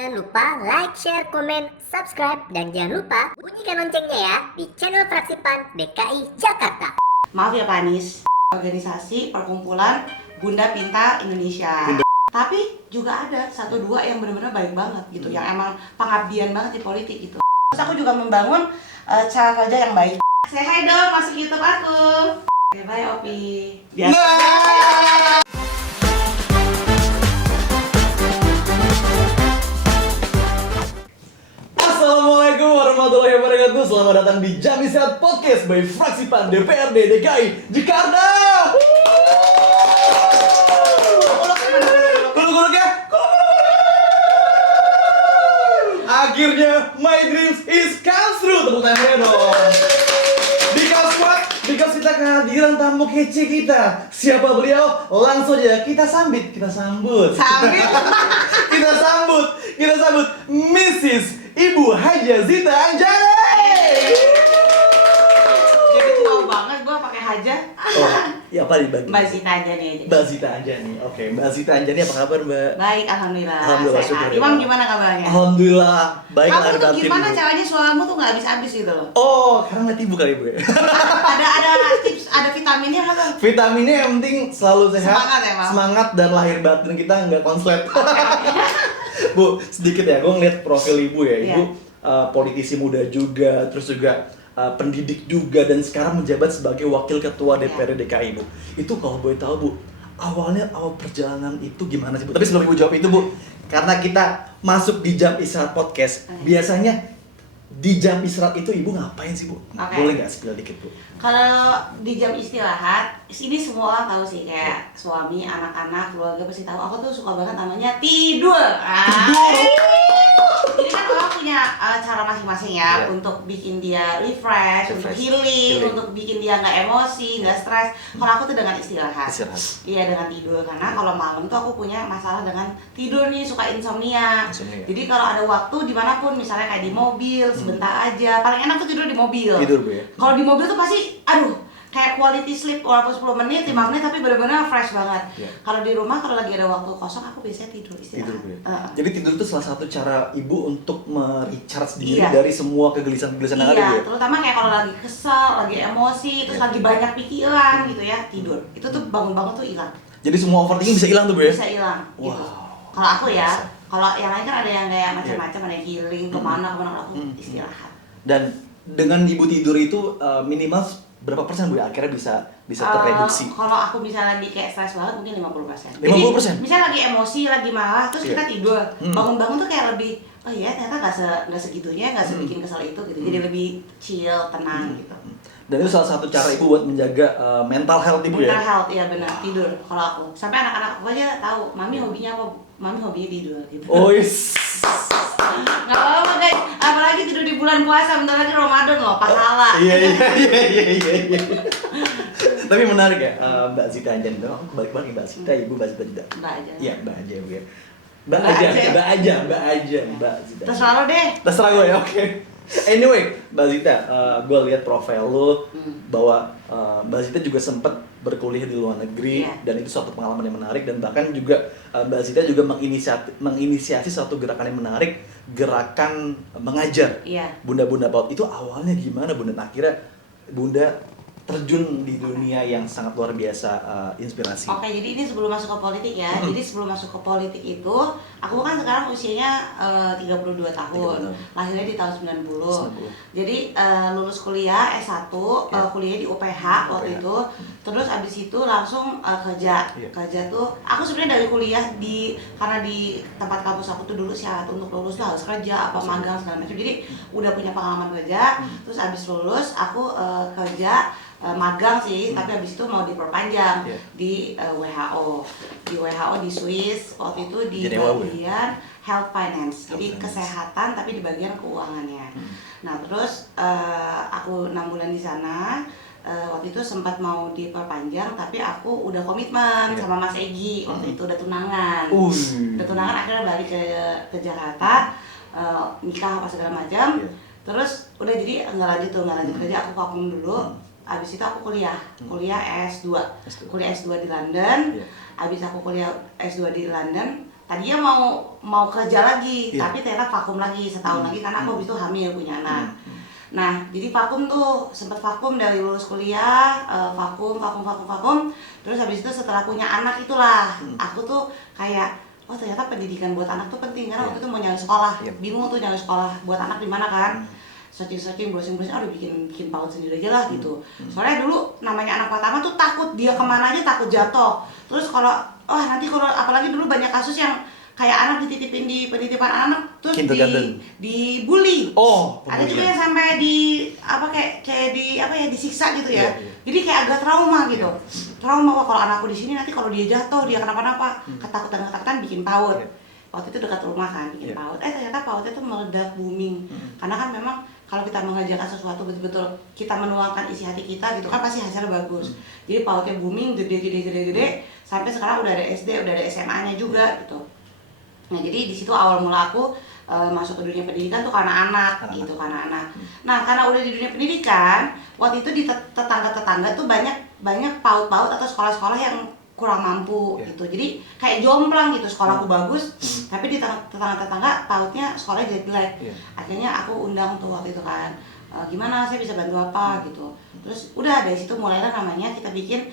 Jangan lupa like, share, komen, subscribe, dan jangan lupa bunyikan loncengnya ya di channel Fraksi PAN DKI Jakarta. Maaf ya Pak Anies, organisasi perkumpulan Bunda Pintar Indonesia. Tapi juga ada satu dua yang benar-benar baik banget gitu, yang emang pengabdian banget di politik gitu. Terus aku juga membangun cara kerja yang baik. Say hi dong, masuk YouTube aku. Oke, bye Opi. Assalamualaikum warahmatullahi wabarakatuh. Selamat datang di Jam Istirahat Podcast by Fraksi PAN DPRD DKI Jakarta. Kuluk-kuluk ya. Akhirnya my dreams is come true. Tepuk tangannya dong. Because what? Because kita kehadiran tamu kece kita. Siapa beliau? Langsung aja kita sambut. Kita sambut Mrs. Ibu Haja Zita Anjani. Jadi tahu banget gue pakai Haja. Oh, ya apa dibagi? Mbak Zita Anjani aja. Mbak Zita Anjani. Oke, Mbak Zita Anjani apa kabar, Mbak? Baik, alhamdulillah. Alhamdulillah, Sehat. syukur. Imam gimana kabarnya? Alhamdulillah, baik Kamu lahir tuh batin. gimana Bu. caranya suaramu tuh nggak habis-habis gitu loh? Oh, karena nggak tibu kali, Bu. ada tips, ada vitaminnya nggak tuh? Vitaminnya yang penting selalu sehat, Semangat ya, Mam? semangat dan lahir batin kita nggak konslet. Bu, sedikit ya, gue ngeliat profil Ibu ya. Ibu politisi muda juga, terus juga pendidik juga, dan sekarang menjabat sebagai wakil ketua DPRD DKI, Bu. Itu kalau boleh tahu, Bu, awal perjalanan itu gimana sih, Bu? Tapi sebelum Ibu jawab itu, Bu, karena kita masuk di Jam Istirahat Podcast, biasanya di jam istirahat itu Ibu ngapain sih, Bu? Boleh nggak spill dikit, Bu? Kalau di jam istirahat, sini semua orang tahu sih, kayak suami, anak-anak, keluarga pasti tahu. Aku tuh suka banget namanya tidur. Jadi kan orang punya cara masing-masing ya, untuk bikin dia refresh, untuk healing, untuk bikin dia nggak emosi, nggak stres. Kalau aku tuh dengan istirahat. Iya, dengan tidur. Karena kalau malam tuh aku punya masalah dengan tidur nih, suka insomnia. Jadi kalau ada waktu dimanapun, misalnya kayak di mobil, sebentar aja. Paling enak tuh tidur di mobil. Tidur, Bu ya? Kalau di mobil tuh pasti, kayak quality sleep walaupun 10 menit, 5 menit tapi benar-benar fresh banget. Kalau di rumah, kalau lagi ada waktu kosong, aku biasanya tidur istirahat. Tidur, Bu ya? Jadi tidur itu salah satu cara Ibu untuk recharge diri Iya. dari semua kegelisahan-kegelisahan yang ada, Bu Iya, ya? terutama kayak kalau lagi kesel, lagi emosi, terus lagi banyak pikiran gitu ya, tidur. Itu tuh bangun-bangun tuh hilang. Jadi semua overthinking bisa hilang tuh, Bu ya? Bisa hilang gitu. Wow. Kalau aku ya, kalau yang lain kan ada yang kayak macam-macam, ada yang healing, kemana aku istirahat. Dan dengan Ibu tidur itu minimal berapa persen, Bu ya? Akhirnya bisa terreduksi? Kalau aku misalnya lagi kayak stres banget mungkin 50%. 50%? Jadi misalnya lagi emosi, lagi marah, terus kita tidur, bangun-bangun tuh kayak lebih, oh iya ternyata nggak segitunya, nggak sebikin kesel itu gitu. Jadi lebih chill, tenang gitu. Dan itu salah satu cara Ibu buat menjaga mental health Ibu ya? Mental health, iya benar, tidur kalau aku. Sampai anak-anak aku aja tahu, mami hobinya apa? Mami hobinya tidur gitu. Oh yes. Nggak apa-apa guys, apalagi tidur di bulan puasa, bentar lagi Ramadan loh, pahala. Iya. Tapi menarik ya, Mbak Zita Anjani. Aku balik-balik Mbak Zita, Ibu Mbak Zita. Mbak aja. Iya, Mbak aja, Bu ya. Mbak aja. Mbak Zita. Terserah lo deh. Terserah gue ya, oke. Anyway, Mbak Zita, gue lihat profil lo bahwa Mbak Zita juga sempat berkuliah di luar negeri, dan itu suatu pengalaman yang menarik, dan bahkan juga Mbak Zita juga menginisiasi suatu gerakan yang menarik, gerakan mengajar bunda-bunda PAUD. Itu awalnya gimana, Bunda? Nah, akhirnya Bunda terjun di dunia yang sangat luar biasa, inspirasi. Oke, jadi ini sebelum masuk ke politik ya. Jadi sebelum masuk ke politik itu, aku kan sekarang usianya 32 tahun. Lahirnya di tahun 90. Jadi lulus kuliah S1, kuliah di UPH waktu itu. Terus abis itu langsung kerja. Kerja tuh, aku sebenarnya dari kuliah karena di tempat kampus aku tuh dulu syarat untuk lulus tuh harus kerja, magang segala macam. Jadi udah punya pengalaman kerja. Terus abis lulus aku kerja, magang sih, tapi habis itu mau diperpanjang di WHO. Di WHO di Swiss, waktu itu di bagian health finance, jadi kesehatan tapi di bagian keuangannya. Nah terus aku 6 bulan di sana. Waktu itu sempat mau diperpanjang, tapi aku udah komitmen sama Mas Egi waktu itu, udah tunangan. Akhirnya balik ke Jakarta, nikah apa segala macam. Terus udah, jadi nggak lanjut kerja, aku vakum dulu. Abis itu aku kuliah S2 di London. Abis aku kuliah S2 di London, tadinya mau kerja lagi, Iya. tapi ternyata vakum lagi setahun lagi karena aku habis itu hamil punya anak. Nah, jadi vakum tuh, sempat vakum dari lulus kuliah, vakum. Terus habis itu setelah punya anak itulah, aku tuh kayak, oh ternyata pendidikan buat anak tuh penting. Karena waktu itu mau nyari sekolah, bingung tuh nyari sekolah buat anak di mana kan. Searching, browsing, aduh bikin PAUD sendiri aja lah gitu. Soalnya dulu namanya anak pertama tuh takut, dia kemana aja takut jatuh. Terus kalau, nanti kalau apalagi dulu banyak kasus yang kayak anak dititipin di penitipan anak terus dibully. Ada juga yang sampai disiksa gitu ya. Jadi kayak agak trauma gitu. Trauma, wah kalau anakku di sini nanti kalau dia jatuh, dia kenapa-napa, ketakutan bikin PAUD. Waktu itu dekat rumah kan bikin PAUD. Ternyata PAUD itu meledak booming. Karena kan memang kalau kita mengerjakan sesuatu betul-betul kita menuangkan isi hati kita gitu kan pasti hasilnya bagus. Jadi PAUD-nya booming gede sampai sekarang udah ada SD, udah ada SMA-nya juga gitu. Nah jadi di situ awal mula aku masuk ke dunia pendidikan tuh karena anak. Nah karena udah di dunia pendidikan, waktu itu di tetangga tuh banyak PAUD atau sekolah-sekolah yang kurang mampu gitu. Jadi kayak jomplang gitu, sekolahku bagus, tapi di tetangga PAUD-nya sekolahnya jelek. Akhirnya aku undang tuh waktu itu kan, gimana saya bisa bantu apa gitu. Terus udah dari situ mulailah namanya kita bikin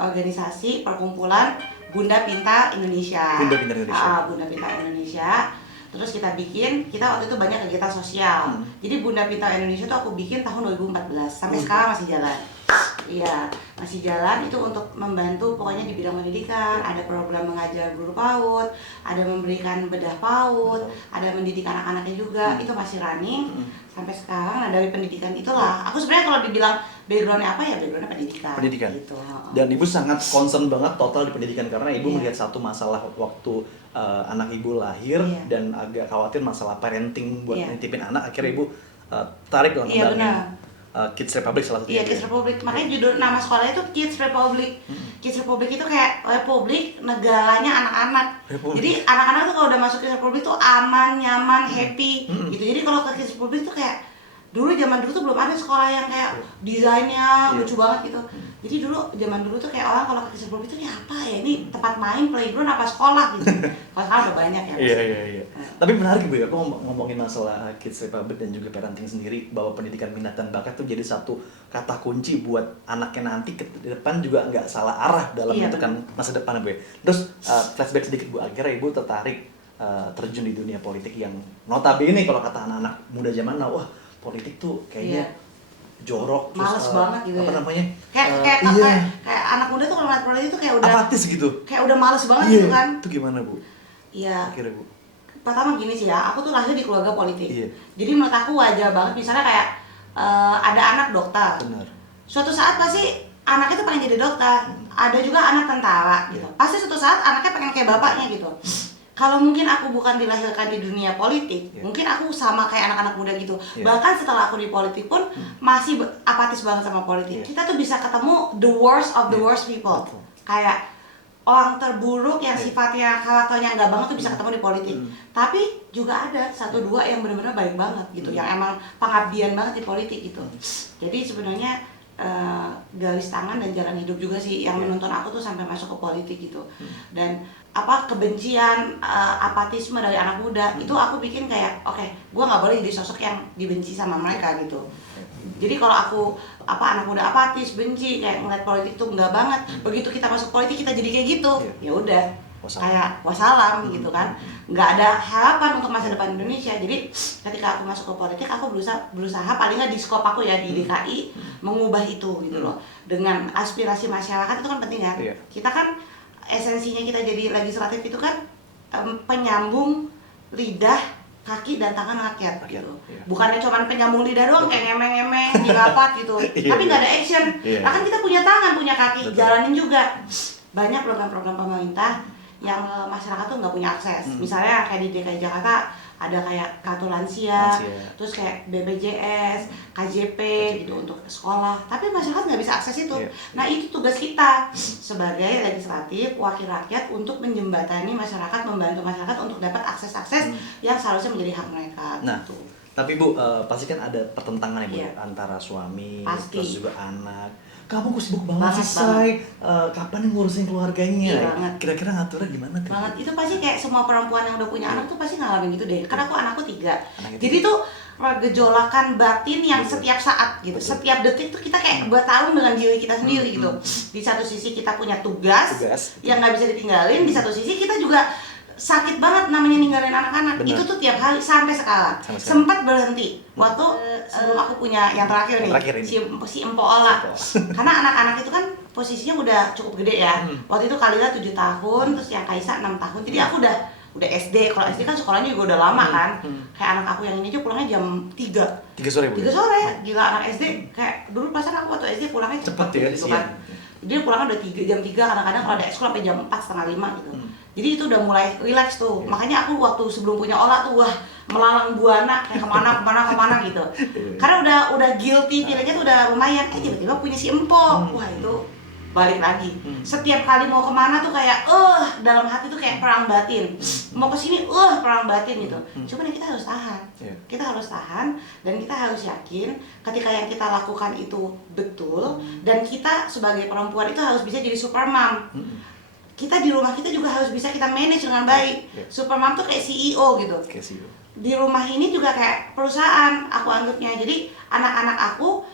organisasi perkumpulan Bunda Pintar Indonesia. Bunda Pintar Indonesia. Terus kita waktu itu banyak kegiatan sosial. Jadi Bunda Pintar Indonesia tuh aku bikin tahun 2014 sampai sekarang masih jalan. Iya, masih jalan itu untuk membantu pokoknya di bidang pendidikan, ada program mengajar guru PAUD, ada memberikan bedah PAUD, ada mendidik anak-anaknya juga, itu masih running sampai sekarang. Nah dari pendidikan itulah, aku sebenarnya kalau dibilang backgroundnya apa ya backgroundnya pendidikan. Gitu. Dan ibu sangat concern banget total di pendidikan karena ibu melihat satu masalah waktu anak ibu lahir dan agak khawatir masalah parenting buat nitipin anak, akhirnya ibu tarik dalam kembangin Kids Republic salah satunya. Iya, Kids Republic. Makanya judul nama sekolahnya itu Kids Republic. Kids Republic itu kayak republik negaranya anak-anak. Jadi anak-anak tuh kalau udah masuk Kids Republic tuh aman, nyaman, happy gitu. Jadi kalau ke Kids Republic tuh kayak zaman dulu tuh belum ada sekolah yang kayak desainnya lucu banget gitu. Jadi zaman dulu tuh kayak orang kalau ke Kids Republic itu ini apa ya? Ini tempat main, playground apa sekolah gitu. Kalau sekarang udah banyak ya. Iya. Tapi menarik Bu ya, aku ngomongin masalah Kids Republic dan juga parenting sendiri, bahwa pendidikan minat dan bakat tuh jadi satu kata kunci buat anaknya nanti ke depan juga nggak salah arah dalam menentukan masa depan Bu ya. Terus flashback sedikit Bu, akhirnya Ibu tertarik terjun di dunia politik yang notabene kalau kata anak-anak muda zaman now, wah politik tuh kayaknya jorok, males banget gitu apa namanya? Kayak anak muda tuh kalau ngeliat politik tuh kayak udah apatis gitu. Kayak udah males banget gitu kan. Itu gimana Bu? Iya. Akhirnya Bu. Pertama gini sih ya, aku tuh lahir di keluarga politik. Jadi menurut aku wajar banget misalnya kayak ada anak dokter. Benar. Suatu saat pasti anaknya tuh pengen jadi dokter. Ada juga anak tentara gitu. Pasti suatu saat anaknya pengen kayak bapaknya gitu. Kalau mungkin aku bukan dilahirkan di dunia politik, mungkin aku sama kayak anak-anak muda gitu. Bahkan setelah aku di politik pun masih apatis banget sama politik. Kita tuh bisa ketemu the worst of the worst people. Kayak orang terburuk yang sifatnya karakternya enggak banget tuh bisa ketemu di politik. Tapi juga ada satu dua yang benar-benar baik banget gitu, yang emang pengabdian banget di politik gitu. Jadi sebenarnya garis tangan dan jalan hidup juga sih yang menuntun aku tuh sampai masuk ke politik gitu. Dan kebencian, apatisme dari anak muda itu aku bikin kayak oke, gue nggak boleh jadi sosok yang dibenci sama mereka gitu. Jadi kalau aku anak muda apatis, benci, kayak ngeliat politik tuh enggak banget. Begitu kita masuk politik kita jadi kayak gitu, ya udah kayak wassalam gitu kan. Nggak ada harapan untuk masa depan Indonesia. Jadi ketika aku masuk ke politik, aku berusaha paling nggak di skop aku ya di DKI mengubah itu gitu loh. Dengan aspirasi masyarakat itu kan penting kan. Kita kan esensinya kita jadi legislatif itu kan penyambung lidah, kaki dan tangan rakyat gitu. Bukannya cuma penyambung lidah doang kayak ngemeng-ngemeng di rapat gitu. Tapi nggak ada action. Nah kan kita punya tangan, punya kaki, jalanin juga. Banyak program-program pemerintah yang masyarakat tuh nggak punya akses. Misalnya kayak di DKI Jakarta ada kayak kartu lansia, terus kayak BPJS, KJP gitu untuk sekolah. Tapi masyarakat nggak bisa akses itu. Nah itu tugas kita sebagai legislatif, wakil rakyat untuk menjembatani masyarakat, membantu masyarakat untuk dapat akses-akses yang seharusnya menjadi hak mereka. Nah, tapi Bu, pasti kan ada pertentangan ya Bu antara suami, terus juga anak. kamu kok sibuk banget Banget, sih Say, kapan yang ngurusin keluarganya? Iya, banget. Kira-kira ngaturnya gimana tuh? Banget, itu pasti kayak semua perempuan yang udah punya anak tuh pasti ngalamin gitu deh. Karena anakku 3. Anaknya Jadi tuh gejolakan batin yang setiap saat gitu. Betul. Setiap detik tuh kita kayak bertarung dengan diri kita sendiri gitu. Di satu sisi kita punya tugas yang nggak bisa ditinggalin, di satu sisi kita juga sakit banget namanya ninggalin anak-anak. Benar. Itu tuh tiap hari sampai sekarang. Sempat berhenti waktu sebelum aku punya yang terakhir nih, si Empo Ola. Karena anak-anak itu kan posisinya udah cukup gede ya. Waktu itu Kalila 7 tahun, terus yang Kaisa 6 tahun. Jadi aku udah SD. Kalau SD kan sekolahnya juga udah lama kan. Kayak anak aku yang ini aja pulangnya jam 3 3 sore, Bu? 3 sore. Gila, anak SD kayak dulu pasan aku waktu SD pulangnya cepet ya, gitu kan. Dia pulangnya udah jam 3, kadang-kadang kalau ada ekskul sampai jam 4, setengah 5 gitu. Jadi itu udah mulai relax tuh. Makanya aku waktu sebelum punya Ola tuh wah melalang buana kayak kemana gitu. Karena udah guilty feelingnya tuh udah lumayan. Tiba-tiba punya si Empo. Wah itu balik lagi. Setiap kali mau kemana tuh kayak dalam hati tuh kayak perang batin. Mau kesini perang batin gitu. Cuman kita harus tahan. Kita harus tahan dan kita harus yakin ketika yang kita lakukan itu betul dan kita sebagai perempuan itu harus bisa jadi super mom. Kita di rumah kita juga harus bisa kita manage dengan baik. Super mom tuh kayak CEO gitu. Di rumah ini juga kayak perusahaan aku anggapnya. Jadi anak-anak aku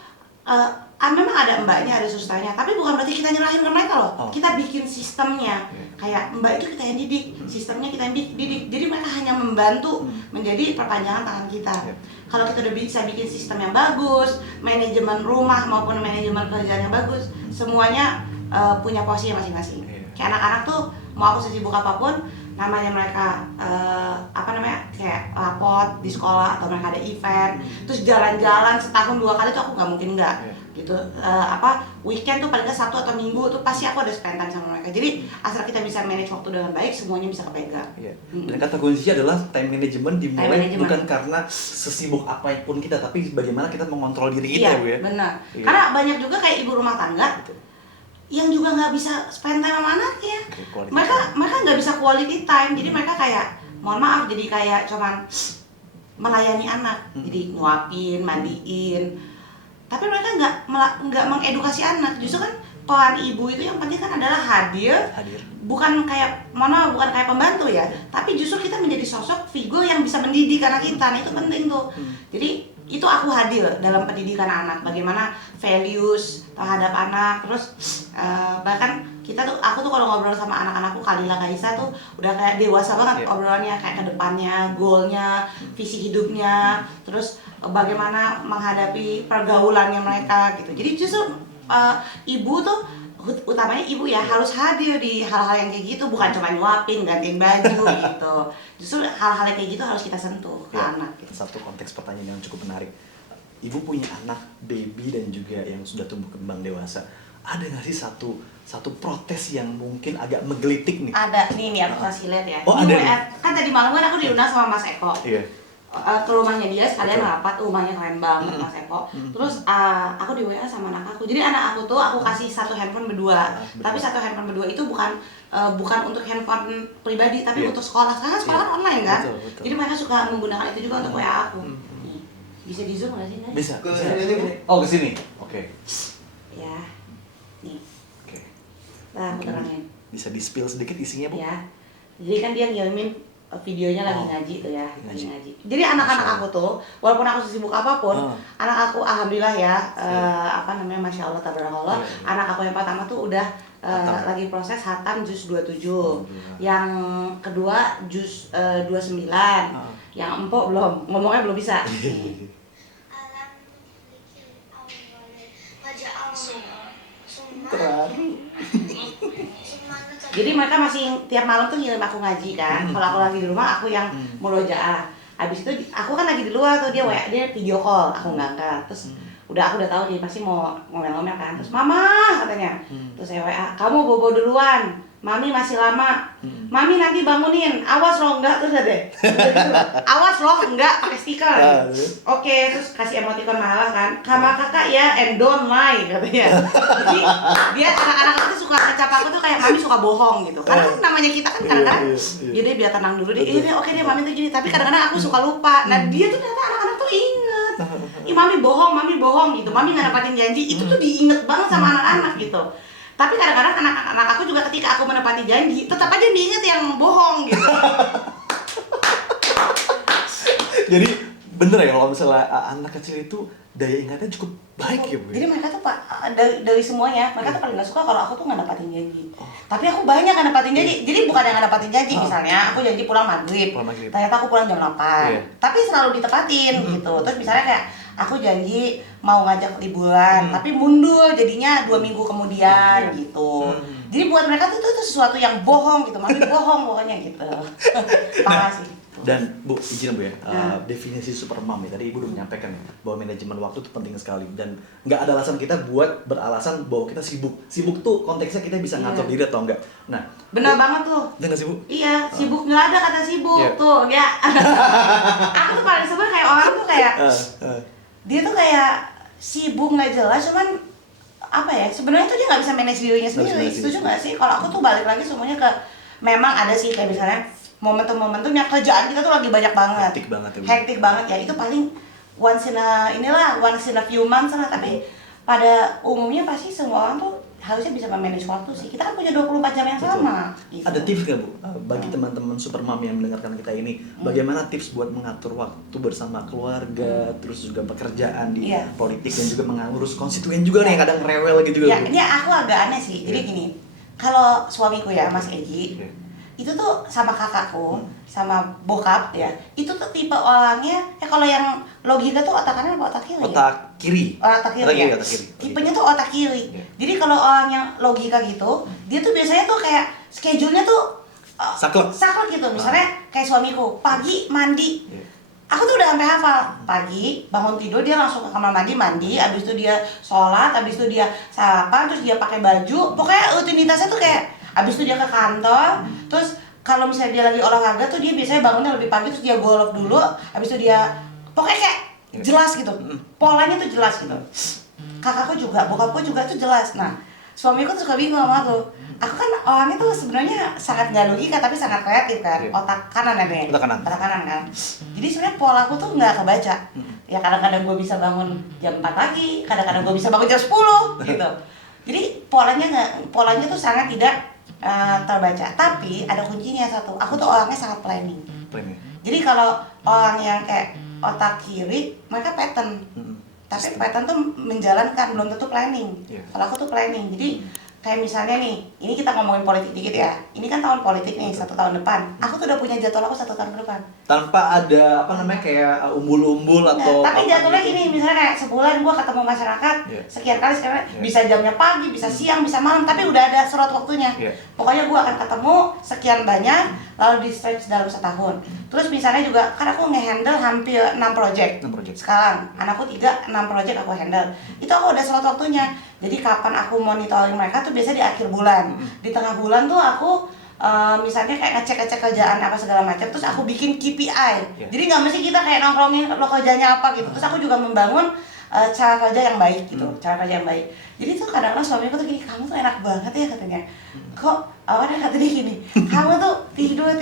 memang ada mbaknya, ada susternya, tapi bukan berarti kita nyerahin ke mereka loh. Kita bikin sistemnya. Kayak mbak itu kita yang didik, sistemnya kita yang didik. Jadi mereka hanya membantu menjadi perpanjangan tangan kita. Kalau kita udah bisa bikin sistem yang bagus, manajemen rumah maupun manajemen kerjaan yang bagus, semuanya punya porsinya masing-masing. Kayak anak-anak tuh mau aku sesibuk apapun, namanya mereka kayak rapot di sekolah atau mereka ada event, terus jalan-jalan setahun 2 kali tuh aku nggak mungkin nggak gitu. Weekend tuh paling nggak Sabtu atau Minggu tuh pasti aku ada spend time sama mereka. Jadi asal kita bisa manage waktu dengan baik, semuanya bisa kepegang. Dan kata kuncinya adalah time management dimulai bukan karena sesibuk apapun kita, tapi bagaimana kita mengontrol diri kita, Bu ya. Benar. Karena banyak juga kayak ibu rumah tangga yang juga nggak bisa spend time sama anaknya. Mereka nggak bisa quality time, jadi mereka kayak mohon maaf jadi kayak cuman melayani anak, jadi nyuapin, mandiin, tapi mereka nggak mengedukasi anak. Justru kan peran ibu itu yang penting kan adalah hadir. Bukan kayak bukan kayak pembantu ya, tapi justru kita menjadi sosok figur yang bisa mendidik anak kita. Nah, itu penting tuh. Jadi itu aku hadir dalam pendidikan anak, bagaimana values terhadap anak, terus bahkan aku tuh kalau ngobrol sama anak-anakku Kalila Kaisa tuh udah kayak dewasa banget obrolannya, kayak ke depannya, goalnya, visi hidupnya, terus bagaimana menghadapi pergaulannya mereka gitu. Jadi justru ibu tuh utamanya ibu ya harus hadir di hal-hal yang kayak gitu, bukan cuma nyuapin, gantiin baju gitu. Justru hal-hal yang kayak gitu harus kita sentuh ke anak gitu. Satu konteks pertanyaan yang cukup menarik. Ibu punya anak baby dan juga yang sudah tumbuh kembang dewasa. Ada nggak sih satu protes yang mungkin agak menggelitik nih? Ada, nih aku kasih lihat ya. Oh, ini ada. kan tadi malam kan aku diundang sama Mas Eko. Ke rumahnya dia sekalian rapat, rumahnya keren banget Mas Eko. Terus aku di WA sama anak aku. Jadi anak aku tuh aku kasih satu handphone berdua. Tapi satu handphone berdua itu bukan untuk handphone pribadi, tapi untuk sekolah. Karena sekolah kan online kan. Betul. Jadi mereka suka menggunakan itu juga untuk WA aku. Nih, bisa di zoom nggak sih? Bisa. Oh, ke sini. Oke. Ya, nih. Oke. Nah, aku terangin. Bisa di-spill sedikit isinya, Bu? Ya. Jadi kan dia ngirimin videonya lagi ngaji tuh ya, lagi ngaji. Jadi anak-anak aku tuh, walaupun aku sibuk apapun, anak aku alhamdulillah ya, masya Allah, tabarakallah. Anak aku yang pertama tuh udah lagi proses hatam juz 27, yang kedua juz 29, yang empok belum, ngomongnya belum bisa. Jadi mereka masih tiap malam tuh ngirim aku ngaji kan. Kalau aku lagi di rumah aku yang murojaah. Habis itu aku kan lagi di luar tuh, dia video call, aku nggak angkat. Terus aku udah tahu dia pasti mau ngomel-ngomel kan. Terus mama katanya. Terus saya WA, kamu bobo duluan. Mami masih lama. Mami nanti bangunin. Awas loh enggak, terus ada. Awas loh enggak pakai stiker. Oke, terus kasih emoticon marah kan. Sama kakak ya, and don't lie katanya. Jadi dia anak-anak itu suka ngecap aku tuh kayak mami suka bohong gitu. Karena kan namanya kita kan kadang-kadang dia biar tenang dulu deh. Iya deh, oke deh mami tuh gini. Tapi kadang-kadang aku suka lupa. Nah dia tuh ternyata anak-anak tuh inget. ih mami bohong gitu, mami nggak nepatin janji, itu tuh diinget banget sama anak-anak gitu. Tapi kadang-kadang anak-anak aku juga ketika aku menepati janji, tetap aja diinget yang bohong gitu. Jadi bener ya kalau misalnya anak kecil itu daya ingatnya cukup baik ya Bu. Jadi mereka tuh Pak, dari semuanya, mereka tuh paling gak suka kalau aku tuh gak nepatin janji. Tapi aku banyak gak nepatin janji. Jadi bukan yang gak nepatin janji, misalnya aku janji pulang maghrib. Ternyata aku pulang jam 8. Tapi selalu ditepatin gitu. Terus misalnya kayak aku janji mau ngajak liburan, tapi mundur jadinya 2 minggu kemudian gitu. Jadi buat mereka tuh itu sesuatu yang bohong gitu, mami bohong pokoknya gitu. Parah sih. Dan Bu, izin Bu ya, definisi super mom ya, tadi Ibu udah menyampaikan ya, bahwa manajemen waktu itu penting sekali. Dan nggak ada alasan kita buat beralasan bahwa kita sibuk. Sibuk tuh konteksnya kita bisa ngatur diri atau enggak. Nah, benar banget tuh. Benar nggak sih Bu? Iya, sibuk nggak ada kata sibuk tuh ya. Aku tuh paling sebel kayak orang tuh kayak dia tuh kayak sibuk nggak jelas, cuman apa ya, sebenarnya tuh dia nggak bisa manage dirinya sendiri. Setuju nggak sih? Kalau aku tuh balik lagi semuanya ke, memang ada sih kayak misalnya momentum-momentum yang kerjaan kita tuh lagi banyak banget. Hektik banget ya. Itu paling once in a few months lah. Tapi pada umumnya pasti semua orang tuh harusnya bisa memanage waktu sih. Kita kan punya 24 jam yang sama. Gitu. Ada tips nggak Bu, bagi teman-teman super mom yang mendengarkan kita ini, bagaimana tips buat mengatur waktu bersama keluarga, terus juga pekerjaan di politik dan juga mengurus konstituen juga nih, kadang rewel gitu juga. Ini aku agak aneh sih. Jadi gini, kalau suamiku ya Mas Egi, itu tuh sama kakakku, sama bokap ya, itu tuh tipe orangnya, kalau yang logika tuh otak kanan apa otak kiri? Otak kiri. Otak kiri ya? Tipenya tuh otak kiri. Jadi kalau orang yang logika gitu, dia tuh biasanya tuh kayak schedule-nya tuh saklek gitu. Misalnya kayak suamiku, pagi mandi. Aku tuh udah sampai hafal, pagi bangun tidur dia langsung ke kamar mandi, abis itu dia sholat, abis itu dia sarapan, terus dia pakai baju, pokoknya rutinitasnya tuh kayak abis itu dia ke kantor, terus kalau misalnya dia lagi olahraga tuh dia biasanya bangunnya lebih pagi, terus dia golf dulu, abis itu dia pokoknya kayak jelas gitu, polanya tuh jelas gitu. Kakakku juga, bokapku juga tuh jelas. Nah, suamiku tuh suka bingung sama aku. Aku kan orangnya tuh sebenarnya sangat nggak logika tapi sangat kreatif kan, otak kanan ya Bang? Otak kanan kan. Jadi sebenarnya polaku tuh nggak kebaca. Ya kadang-kadang gue bisa bangun jam 4 pagi, kadang-kadang gue bisa bangun jam 10 gitu. Jadi polanya tuh sangat tidak terbaca. Tapi ada kuncinya satu. Aku tuh orangnya sangat planning. Jadi kalau orang yang kayak otak kiri, mereka pattern. Tapi pattern tuh menjalankan, belum tentu planning. Kalau aku tuh planning. Jadi kayak misalnya nih, ini kita ngomongin politik dikit ya. Ini kan tahun politik nih, 1 tahun depan. Aku tuh udah punya jadwal aku 1 tahun ke depan. Tanpa ada kayak umbul-umbul atau tapi jadwalnya gini, misalnya kayak sebulan gua ketemu masyarakat sekian kali, bisa jamnya pagi, bisa siang, bisa malam, tapi udah ada slot waktunya. Pokoknya gua akan ketemu sekian banyak, lalu di stretch dalam setahun. Terus misalnya juga, kan aku nge-handle hampir 6 project. Sekarang, anakku 3, 6 project aku handle. Itu aku udah slot waktunya. Jadi kapan aku monitoring mereka tuh biasanya di akhir bulan. Di tengah bulan tuh aku misalnya kayak ngecek kerjaan apa segala macam, terus aku bikin KPI. Jadi nggak mesti kita kayak nongkrongin lo kerjanya apa gitu. Terus aku juga membangun cara kerja yang baik gitu, cara kerja yang baik. Jadi tuh kadang-kadang suamiku tuh gini, kamu tuh enak banget ya katanya. Kok awalnya katanya gini, kamu tuh tidur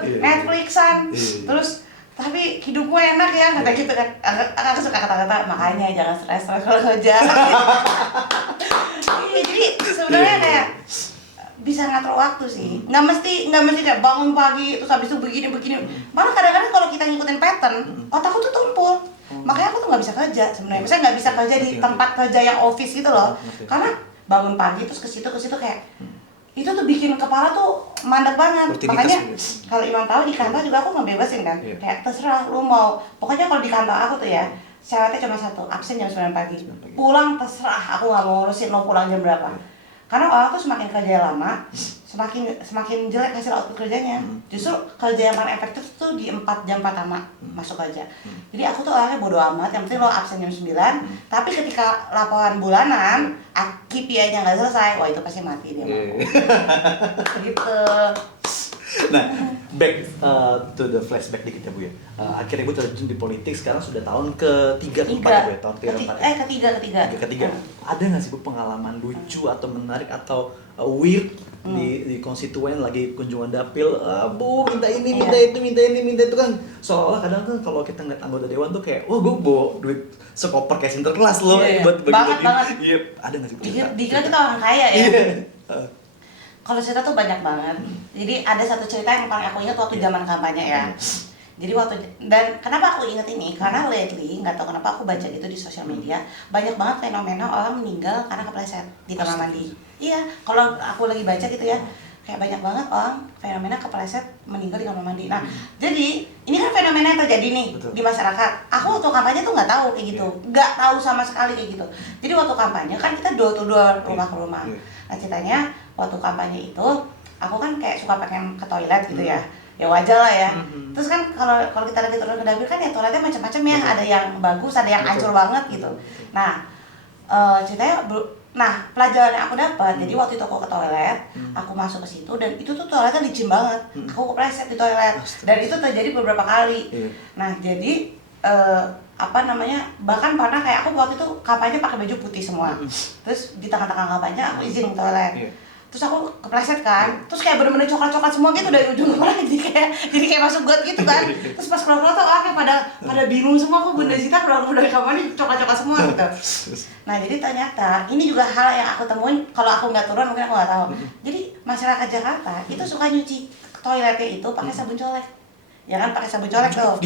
Netflixan, terus tapi hidupmu enak ya, kata gitu kan. Aku suka kata-kata, makanya jangan stres-stres kalau kerja. Jadi sebenarnya kayak bisa ngatur waktu sih, nggak mesti kayak bangun pagi terus habis itu begini. Malah kadang-kadang kalau kita ngikutin pattern, otakku tuh tumpul. Makanya aku tuh nggak bisa kerja sebenarnya. Misalnya nggak bisa kerja di tempat kerja yang office gitu loh, karena bangun pagi terus ke situ kayak itu tuh bikin kepala tuh mandek banget. Makanya kalau Imam tahu di kantor juga aku ngebebasin kan, kayak terserah lu mau. Pokoknya kalau di kantor aku tuh ya syaratnya cuma satu, absen jam 9 pagi. Pulang terserah, aku nggak mau ngurusin lo pulang jam berapa. Karena orang tuh semakin kerja lama, semakin jelek hasil output kerjanya. Justru kerja yang paling efektif tuh di 4 jam pertama masuk kerja. Jadi aku tuh orangnya bodo amat, yang penting lo absen jam 9. Tapi ketika laporan bulanan, KPI-nya nggak selesai, wah itu pasti mati dia mau. Gitu. Nah, back to the flashback dikit ya Bu ya. Akhirnya Ibu terjun di politik, sekarang sudah tahun ke-3 ke-4 ya Bu ya? Tahun ke-4 ketiga. Ada nggak sih Bu pengalaman lucu atau menarik atau weird di konstituen lagi kunjungan dapil, Bu minta ini, minta itu, minta ini, minta itu kan seolah-olah kadang kan kalau kita ngeliat anggota dewan tuh kayak, wah gue bawa duit sekoper kayak Sinterklas loh buat bagi-bagi. Banget. Iya, ada nggak sih? Dikira kita orang kaya ya. Iya. Kalau cerita tuh banyak banget. Jadi ada satu cerita yang paling aku ingat waktu zaman kampanye ya. Jadi dan kenapa aku ingat ini? Karena lately nggak tahu kenapa aku baca gitu di sosial media banyak banget fenomena orang meninggal karena kepleset di kamar mandi. Iya, kalau aku lagi baca gitu ya, kayak banyak banget orang fenomena kepleset meninggal di kamar mandi. Nah, jadi ini kan fenomena yang terjadi nih di masyarakat. Aku waktu kampanye tuh nggak tahu kayak gitu, nggak tahu sama sekali kayak gitu. Jadi waktu kampanye kan kita door to door, rumah ke rumah. Nah ceritanya waktu kampanye itu aku kan kayak suka pengen ke toilet gitu ya. Ya wajar lah ya. Terus kan kalau kita lagi turun ke dapur kan ya toiletnya macam-macam ya. Ada yang bagus, ada yang hancur banget gitu. Nah, ceritanya pelajaran yang aku dapat, jadi waktu itu aku ke toilet, aku masuk ke situ dan itu tuh toiletnya licin banget. Aku kepleset di toilet dan itu terjadi beberapa kali. Nah, jadi bahkan pernah kayak aku waktu itu kampanye pakai baju putih semua. Terus di tengah-tengah kampanye aku izin ke toilet. Terus aku kepleset kan, terus kayak bener-bener coklat-coklat semua gitu dari ujung kepala, jadi kayak masuk got gitu kan. Terus pas keluar tuh orang kayak pada bingung semua, aku Bunda Zita keluar dari kamar ini coklat-coklat semua gitu. Nah jadi ternyata ini juga hal yang aku temuin, kalau aku nggak turun mungkin aku nggak tahu. Jadi masyarakat Jakarta itu suka nyuci toiletnya itu pakai sabun colek. Ya kan pakai sabun colek tuh.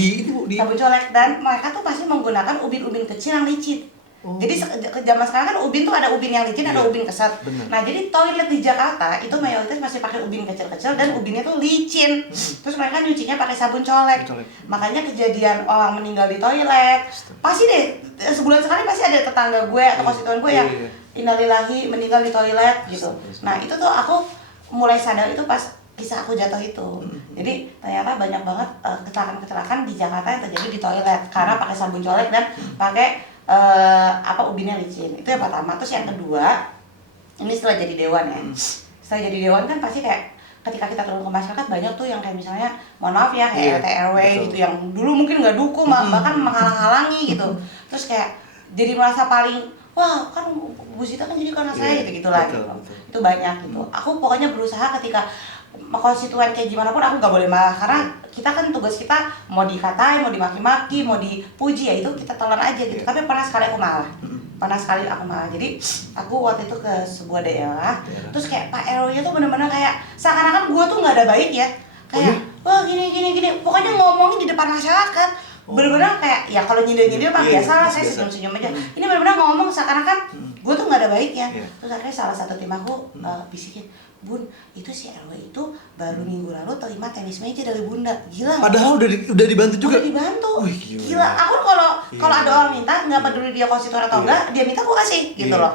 Sabun colek, dan mereka tuh pasti menggunakan ubin-ubin kecil yang licin. Jadi zaman sekarang kan ubin tuh ada ubin yang licin, ada ubin keset. Nah jadi toilet di Jakarta itu mayoritas masih pakai ubin kecil-kecil dan ubinnya tuh licin. Terus mereka nyucinya pakai sabun colek. Makanya kejadian orang meninggal di toilet pasti deh, sebulan sekali pasti ada tetangga gue atau konstituen gue yang innalillahi meninggal di toilet gitu. Nah itu tuh aku mulai sadar itu pas kisah aku jatuh itu. Jadi ternyata banyak banget kecelakaan-kecelakaan di Jakarta yang terjadi di toilet karena pakai sabun colek dan pakai ubinnya licin. Itu yang pertama. Terus yang kedua, ini setelah jadi dewan ya. Setelah jadi dewan kan pasti kayak ketika kita turun ke masyarakat banyak tuh yang kayak misalnya mohon maaf ya kayak RT RW gitu yang dulu mungkin nggak dukung bahkan menghalang-halangi gitu. Terus kayak jadi merasa paling wah kan Bu Sita kan jadi karena saya gitu lah gitu. Itu banyak gitu. Aku pokoknya berusaha ketika konstituen kayak gimana pun aku nggak boleh marah karena kita kan tugas kita mau dikatain, mau dimaki-maki, mau dipuji ya itu kita telan aja gitu. Tapi pernah sekali aku marah. Jadi aku waktu itu ke sebuah daerah, terus kayak Pak RW-nya tuh bener-bener kayak seakan-akan gue tuh nggak ada baik ya. Kayak wah gini. Pokoknya ngomongin di depan masyarakat. Bener-bener kayak ya kalau nyindir-nyindir mah biasa lah, saya senyum-senyum aja. Ini bener-bener ngomong seakan-akan gue tuh nggak ada baiknya. Terus akhirnya salah satu tim aku bisikin, Bun, itu si RW itu baru minggu lalu terima tenis meja dari Bunda. Gila. Padahal udah dibantu juga. Udah dibantu. Wih, gila. Aku kalau ada orang minta, nggak peduli dia konstituen atau enggak, dia minta aku kasih gitu loh.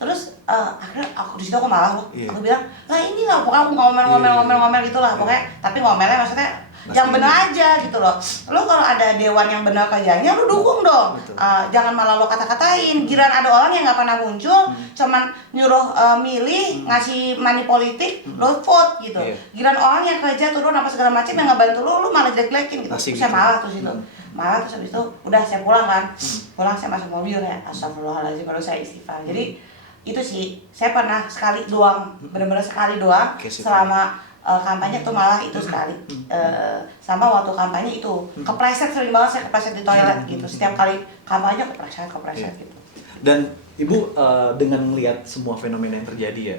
Terus akhirnya di situ aku malah aku bilang, "Lah inilah pokoknya aku ngomel gitu lah pokoknya." Tapi ngomelnya maksudnya yang benar aja gitu loh. Lo kalau ada dewan yang benar kerjanya lo dukung dong. Jangan malah lo kata-katain. Giran ada orang yang nggak pernah muncul, cuman nyuruh milih, ngasih money politik, lo vote gitu. Giran orang yang kerja turun apa segala macam yang nggak bantu lo malah jelek-jelekin gitu. Saya marah terus itu. Marah terus habis itu udah saya pulang kan. Pulang saya masuk mobil ya. Astagfirullahaladzim baru saya istighfar. Jadi itu sih saya pernah sekali doang, benar-benar sekali doang selama kampanye tuh malah itu sekali. Sama waktu kampanye itu kepleset, sering banget saya kepleset di toilet gitu. Setiap kali kampanye kepleset gitu. Dan Ibu dengan melihat semua fenomena yang terjadi ya,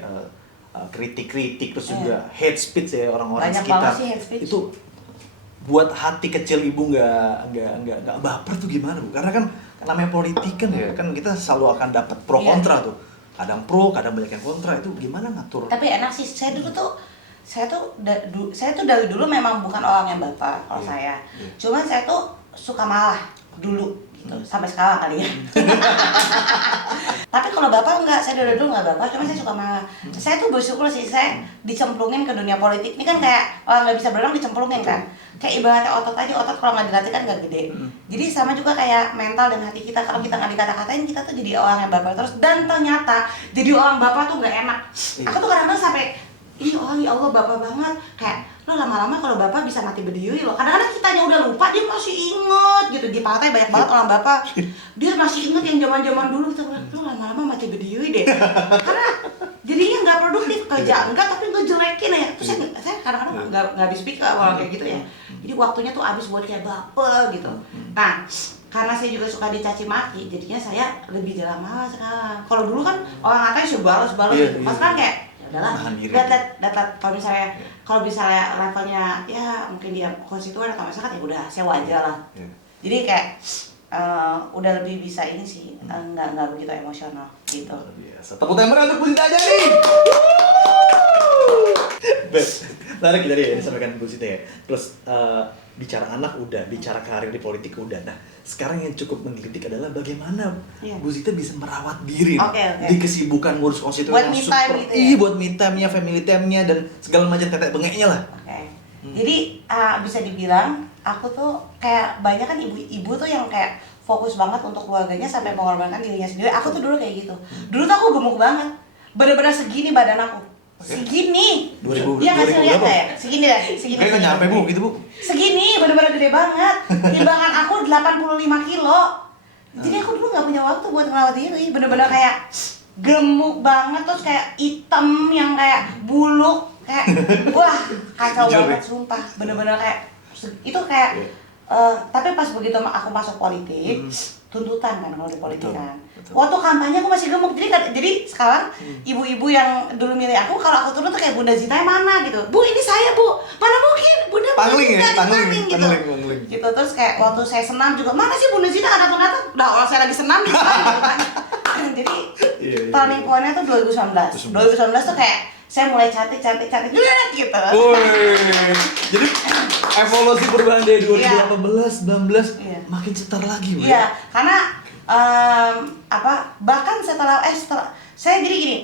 kritik-kritik terus juga hate speech ya orang-orang banyak sekitar sih hate speech. itu buat hati kecil Ibu nggak baper tuh gimana Bu? Karena kan namanya politik kan ya, kan kita selalu akan dapat pro kontra tuh. Kadang pro, kadang banyak yang kontra, itu gimana ngatur? Tapi enak sih, saya tuh dari dulu memang bukan orang yang baper kalau saya. Cuman saya tuh suka malah dulu gitu, sampai sekarang kali ya. Tapi kalau bapak enggak, saya dari dulu nggak baper, cuma saya suka malah. Saya tuh bersyukur sih, saya dicemplungin ke dunia politik. Ini kan kayak orang nggak bisa berenang dicemplungin kan. Kayak ibaratnya otot aja, otot kalau nggak dilatih kan nggak gede. Jadi sama juga kayak mental dan hati kita, kalau kita nggak dikata-katain, kita tuh jadi orang yang baper terus. Dan ternyata jadi orang baper tuh nggak enak. Aku tuh kadang-kadang sampai, ini orang ya Allah baper banget. Kayak lo lama-lama kalau bapak bisa mati berdiri loh. Kadang-kadang kitanya udah lupa, dia masih inget gitu. Di partai banyak banget orang bapak, dia masih inget yang zaman-zaman dulu. Kita bilang, lo lama-lama mati berdiri deh. Karena jadinya nggak produktif, kerja enggak tapi gue jelekin ya. Terus saya kadang-kadang nggak habis pikir kalau kayak gitu ya. Jadi waktunya tuh habis buat kayak baper gitu. Nah, karena saya juga suka dicaci maki, jadinya saya lebih jalan malas sekarang. Kalau dulu kan orang ngatain balas gitu. Pas kan kayak ya udahlah, data kalau misalnya levelnya ya mungkin dia konstituen atau masyarakat ya udah saya wajar lah. Jadi kayak udah lebih bisa ini sih, nggak begitu emosional gitu. Biasa. Tepuk tangan untuk Bu Sita aja nih. Menarik tadi ya disampaikan Bu Sita ya. Terus bicara anak udah, bicara karir di politik udah. Nah, sekarang yang cukup menggelitik adalah bagaimana Bu Sita bisa merawat diri di kesibukan ngurus konstituen buat yang me super, time gitu ya? buat me time-nya, family time-nya dan segala macam tetek bengeknya lah. Jadi bisa dibilang aku tuh kayak banyak kan ibu-ibu tuh yang kayak fokus banget untuk keluarganya sampai mengorbankan dirinya sendiri. Aku tuh dulu kayak gitu. Dulu tuh aku gemuk banget. Bener-bener segini badan aku. Segini. 2000 Iya nggak sih lihat berapa? kayak segini deh, segini. Kayak nggak nyampe Bu, gitu Bu. Segini, bener-bener gede banget. Timbangan aku 85 kilo. Jadi aku dulu nggak punya waktu buat ngerawat diri. Bener-bener kayak gemuk banget, terus kayak hitam yang kayak buluk, kayak wah kacau banget sumpah. Bener-bener kayak itu kayak tapi pas begitu aku masuk politik, tuntutan kan kalau di politik kan. Waktu kampanye aku masih gemuk, jadi sekarang ibu-ibu yang dulu milih aku, kalau aku turun tuh kayak Bunda Zita mana gitu. Bu ini saya Bu, mana mungkin Bunda Zita gitu. Gitu terus kayak waktu saya senam juga, mana sih Bunda Zita datang-datang? Udah orang saya lagi senam gitu kan. Jadi turning point-nya tuh 2019. 2019 tuh kayak saya mulai cantik gitu. Jadi evolusi perubahan dari 2018, 19 makin cetar lagi, Bu. Iya, karena bahkan setelah saya jadi gini,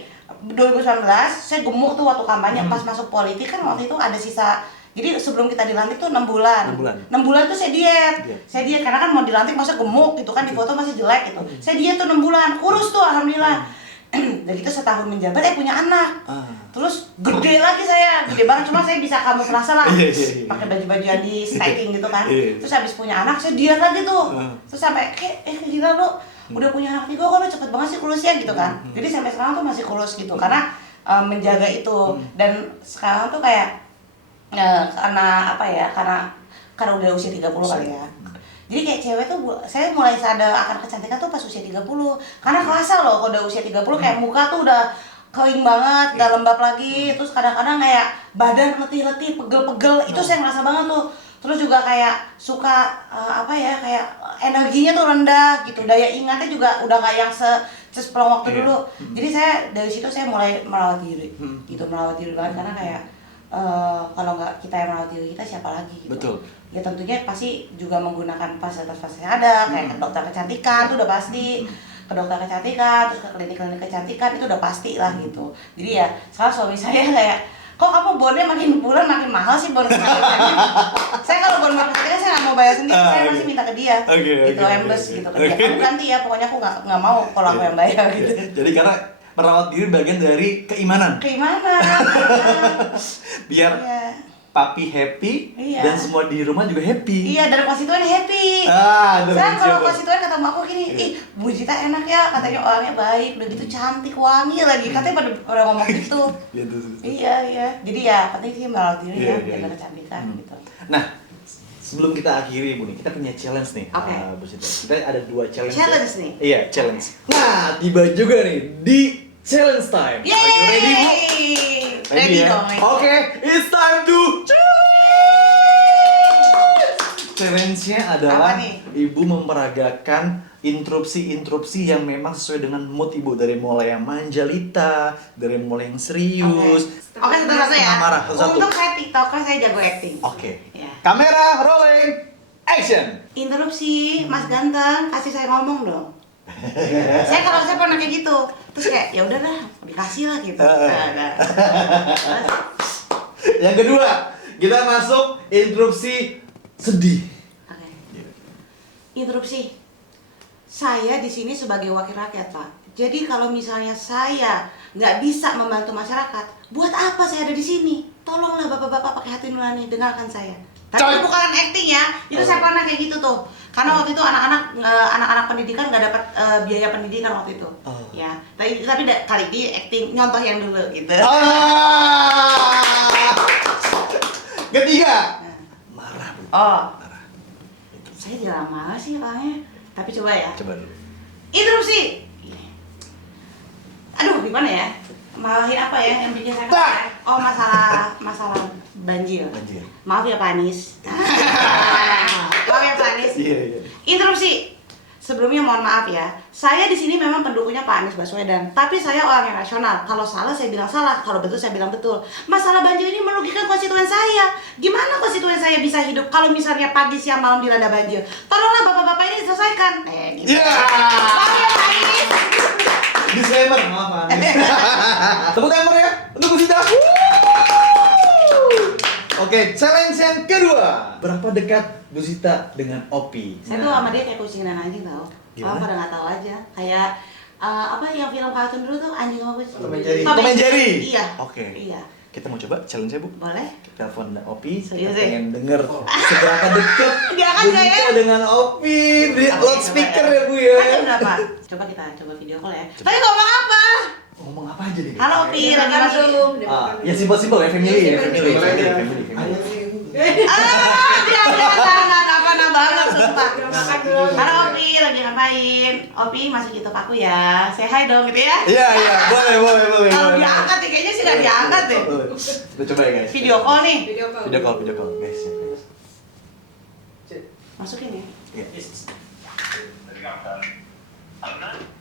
2019 saya gemuk tuh waktu kampanye. Pas masuk politik kan waktu itu ada sisa. Jadi sebelum kita dilantik tuh 6 bulan. 6 bulan tuh saya diet. Saya diet karena kan mau dilantik masa gemuk gitu kan, di foto masih jelek gitu. Saya diet tuh 6 bulan, kurus tuh alhamdulillah. Dan itu setahun menjabat punya anak. Terus gede lagi saya, gede banget, cuma saya bisa kamuflase lah. Pakai baju-baju yang di stacking gitu kan. Terus habis punya anak saya diet lagi tuh. Terus sampai gila lu udah punya anak juga kok lu cepet banget sih kurusnya gitu kan. Jadi sampai sekarang tuh masih kurus gitu karena menjaga itu. Dan sekarang tuh kayak karena apa ya? Karena udah usia 30 kali ya. Jadi kayak cewek tuh, saya mulai sadar akan kecantikan tuh pas usia 30. Karena kerasa loh kalau udah usia 30 kayak muka tuh udah kering banget, gak lembab lagi. Terus kadang-kadang kayak badan letih-letih, pegel-pegel, itu saya ngerasa banget tuh. Terus juga kayak suka kayak energinya tuh rendah gitu. Daya ingatnya juga udah gak yang seceplong waktu dulu. Jadi saya dari situ saya mulai merawat diri. Gitu, merawat diri banget karena kayak kalau nggak kita yang merawat diri kita siapa lagi gitu. Betul. Ya tentunya pasti juga menggunakan fasilitas-fasilitas yang ada kayak ke dokter kecantikan itu udah pasti, ke dokter kecantikan, terus ke klinik-klinik kecantikan itu udah pasti lah gitu. Jadi ya sekarang suami saya kayak, kok kamu bonnya makin bulan makin mahal sih bon kecantikannya. Saya kalau bon kecantikan saya nggak mau bayar sendiri, saya masih minta ke dia gitu, embes gitu ke dia. Kamu ganti ya, pokoknya aku nggak mau kalau aku yang bayar gitu. Jadi karena merawat diri bagian dari keimanan. Biar papi happy dan semua di rumah juga happy. Iya, dan konstituen happy. Saya kalau konstituen ketemu aku gini, ih Bu Zita enak ya, katanya orangnya baik, udah gitu cantik, wangi lagi, katanya pada ngomong gitu. Iya. Jadi ya penting sih merawat diri ya, jaga kecantikan gitu. Nah, sebelum kita akhiri Bu nih, kita punya challenge nih. Bu Zita. Kita ada 2 challenge. Challenge nih. Iya, challenge. Nah, tiba juga nih di challenge time. Yeay! Are you ready, Bu? Ready ya? dong. Oke, it's time to challenge-nya adalah Ibu memperagakan interupsi-interupsi yang memang sesuai dengan mood Ibu, dari mulai yang manjalita, dari mulai yang serius. Oke, satu-satu ya. Marah, satu-satu. Untuk saya TikToker, saya jago acting. Oke. Ya. Kamera rolling, action. Interupsi, Mas Ganteng, kasih saya ngomong dong. Saya pernah kayak gitu. Terus kayak ya udahlah, dikasih lah gitu. Yang kedua, kita masuk interupsi sedih. Oke. Interupsi. Saya di sini sebagai wakil rakyat, Pak. Jadi kalau misalnya saya nggak bisa membantu masyarakat, buat apa saya ada di sini? Tolonglah bapak-bapak pakai hati nurani, dengarkan saya. Tapi itu bukan acting ya, itu saya pernah kayak gitu tuh. Karena waktu itu anak-anak pendidikan nggak dapat biaya pendidikan waktu itu. Ya, tapi kali ini acting nyontoh yang dulu gitu. Ketiga, Nah. marah Bu. Oh, Marah. Itu. saya jarang marah sih orangnya. Tapi coba ya. Coba dulu. Interupsi. Aduh, gimana ya? Marahin apa ya yang bikin saya Tak. kesel? Oh, masalah banjir. Banjir. Maaf ya Pak Anies. Maaf ya Pak Anies. Iya. Interupsi. Sebelumnya mohon maaf ya. Saya di sini memang pendukungnya Pak Anies Baswedan, tapi saya orang yang rasional. Kalau salah saya bilang salah, kalau betul saya bilang betul. Masalah banjir ini merugikan konstituen saya. Gimana konstituen saya bisa hidup kalau misalnya pagi, siang, malam dilanda banjir? Tolonglah bapak-bapak ini diselesaikan. Gitu. Iya. Maaf ya Pak Anies. Disclaimer, maaf Anies. Tepuk tangan ya untuk Bu Zita. Oke, challenge yang kedua. Berapa dekat Bu Zita dengan Opi? Saya tuh sama dia kayak kucing dan anjing tau. Gimana? Orang pada nggak tahu aja. Kayak apa yang film kartun dulu tuh anjing sama kucing. Tom and Jerry. Tom and Jerry. Iya. Oke. Iya. Kita mau coba challenge-nya, Bu. Boleh? Kita telepon Opi, Serius, kita ya? pengen denger seberapa dekat Diangkat Bu nggak ya? Zita dengan Opi di Oke, loudspeaker coba ya, Bu ya. Kan jam berapa? Coba kita video call ya. Tadi ngomong apa? Ngomong apa aja deh? Halo Opi, lagi masuk. Ya simpel-simpel ya, family ya, family. Jangan apa-apa banget sumpah. Halo Opi, lagi ngapain? Opi masuk YouTube aku ya. Say hi dong gitu ya. Iya, boleh. Kalau diangkat ya, kayaknya sih nggak diangkat deh. Kita coba ya, guys. Video call nih. Video call, guys. Masukin ya. Iya.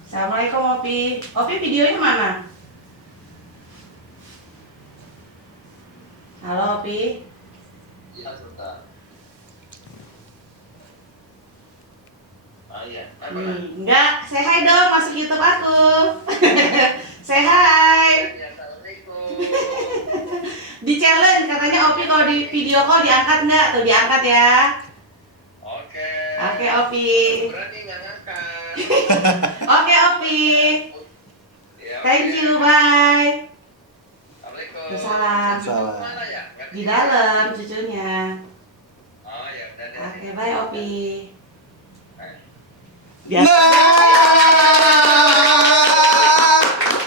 Assalamualaikum Opi. Opi videonya mana? Halo Opi. Iya, sebentar. Iya. Enggak, say hi dong, masuk YouTube aku. Say hi. Assalamualaikum. Di challenge katanya Opi kalau di video call diangkat enggak? Tuh diangkat ya. Oke. Oke Opi. Berani nggak ngangkat? Oke Opi. Ya, Thank oke. you, bye. Assalamualaikum. Waalaikumsalam. Cucu mana ya? Nggak Di bisa. dalam cucunya. Oh ya udah deh. Oke, bye Opi. Nah,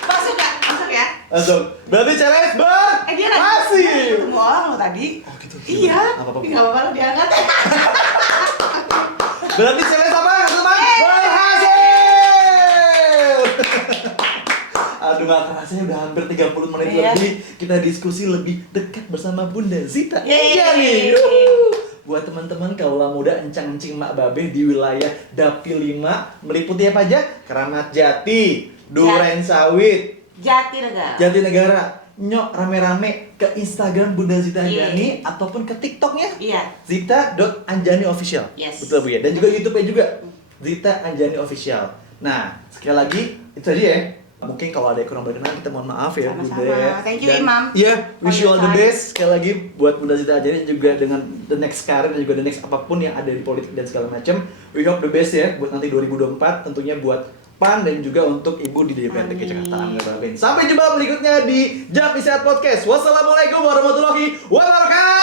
Masuk ya? Masuk ya? langsung. Berarti challenge Dia lagi masih. ketemu orang lo tadi. Oh gitu. Iya. Apa-apa. Enggak apa-apa lo diangkat. Berarti challenge apa, teman? Berhasil. Aduh, gak kerasanya udah hampir 30 menit Iya. lebih. Kita diskusi lebih dekat bersama Bunda Zita. Yeay. Iya nih. Buat teman-teman kaula muda encang-encing Mak Babe di wilayah Dapil 5 meliputi apa aja? Keramat Jati, Duren Sawit, Jatinegara. Jatinegara. Nyok rame-rame ke Instagram Bunda Zita Iya. Anjani ataupun ke TikToknya Iya. Zita.Anjani Official. Yes. Betul Bu ya. Dan juga YouTube-nya juga Zita Anjani Official. Nah, sekali lagi itu aja ya. Mungkin kalau ada yang kurang berkenan kita mohon maaf ya Sama-sama. Bunda. Thank you, Dan, Imam. Iya, wish you all the Bye-bye. best sekali lagi buat Bunda Zita Anjani juga dengan the next karir dan juga the next apapun yang ada di politik dan segala macam. We hope the best ya buat nanti 2024 tentunya buat PAN dan juga untuk Ibu di DPRD Amin. Jakarta. Amin. Sampai jumpa berikutnya di Jam Istirahat Podcast. Wassalamualaikum warahmatullahi wabarakatuh.